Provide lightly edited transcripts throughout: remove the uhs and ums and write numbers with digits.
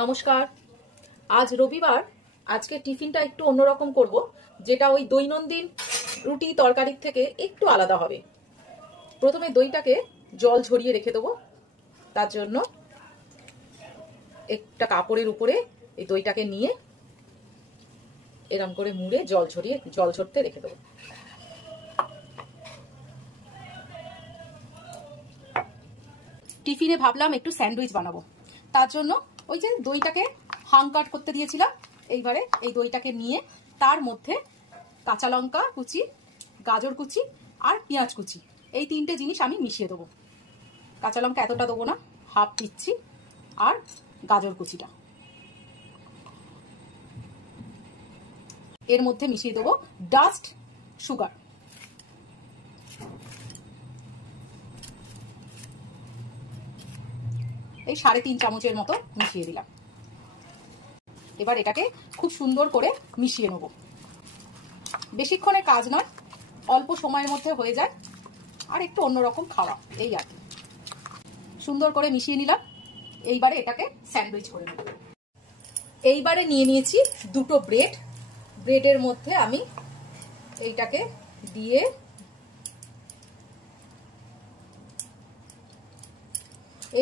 নমস্কার। আজ রবিবার। আজকে টিফিনটা একটু অন্যরকম করব, যেটা ওই দৈনন্দিন রুটি তরকারির থেকে একটু আলাদা হবে। প্রথমে দইটাকে জল ঝরিয়ে রেখে দেবো। তার জন্য একটা কাপড়ের উপরে এই দইটাকে নিয়ে এরম করে মুড়ে জল ঝরতে রেখে দেবো। টিফিনে ভাবলাম একটু স্যান্ডউইচ বানাবো। তার জন্য ওই যে দইটাকে হাং কাট করতে দিয়েছিলাম, এইবারে এই দইটাকে নিয়ে তার মধ্যে কাঁচা লঙ্কা কুচি, গাজর কুচি আর পেঁয়াজ কুচি, এই তিনটে জিনিস আমি মিশিয়ে দেবো। কাঁচা লঙ্কা এতটা দেবো না, হাফ দিচ্ছি, আর গাজর কুচিটা এর মধ্যে মিশিয়ে দেবো ডাস্ট সুগার। এই 3.5 চামচের মতো মিশিয়ে দিলাম। এবার এটাকে খুব সুন্দর করে মিশিয়ে নেব। বেশিক্ষণে কাজ নয়, অল্প সময়ের মধ্যে হয়ে যায়, আর একটু অন্যরকম খাওয়া, এই আর কি। সুন্দর করে মিশিয়ে নিলাম। এইবারে এটাকে স্যান্ডউইচ করে নেব। এইবারে নিয়ে নিয়েছি দুটো ব্রেড। ব্রেডের মধ্যে আমি এইটাকে দিয়ে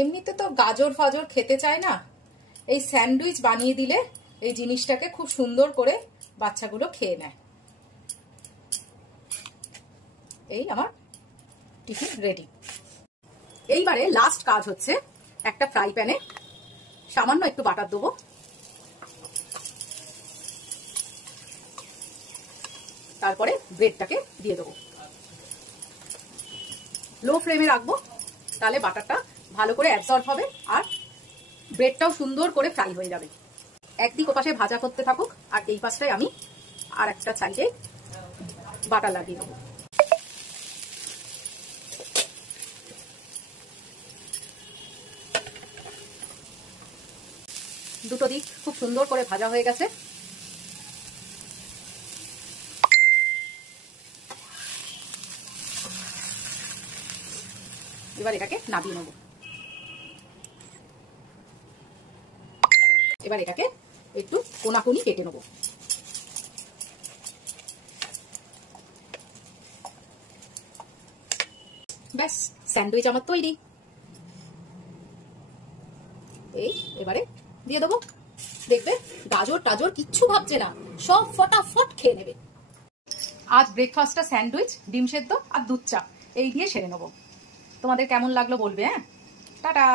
এমনিতে তো গাজর ফাজর খেতে চায় না, এই স্যান্ডউইচ বানিয়ে দিলে এই জিনিসটাকে খুব সুন্দর করে বাচ্চাগুলো খেয়ে নেয়। এই আমার টিফিন রেডি। এইবারে লাস্ট কাজ হচ্ছে, একটা ফ্রাই প্যানে সামান্য একটু বাটার দেবো, তারপরে ব্রেডটাকে দিয়ে দেবো। লো ফ্লেমে রাখবো, তাহলে বাটারটা ভালো করে অ্যাবজর্ব হবে আর ব্রেডটাও সুন্দর করে ফ্রাই হয়ে যাবে। একদিক ওপাশে ভাজা করতে থাকুক, আর এই পাশটায় আমি আর একটা সাইডে বাটার লাগিয়ে দেবো। দুটো দিক খুব সুন্দর করে ভাজা হয়ে গেছে। এবার এটাকে নামিয়ে নেব। এবার এটাকে একটু কোনাকুনি কেটে নেব। ব্যাস, স্যান্ডউইচ আমার তৈরি। এই এবারে দিয়ে দেবো। দেখবে গাজর টাজর কিচ্ছু ভাবছে না, সব ফটাফট খেয়ে নেবে। আজ ব্রেকফাস্টটা স্যান্ডউইচ, ডিম সেদ্ধ আর দুধ চা, এই দিয়ে সেরে নেবো। তোমাদের কেমন লাগলো বলবে। হ্যাঁ, টাটা।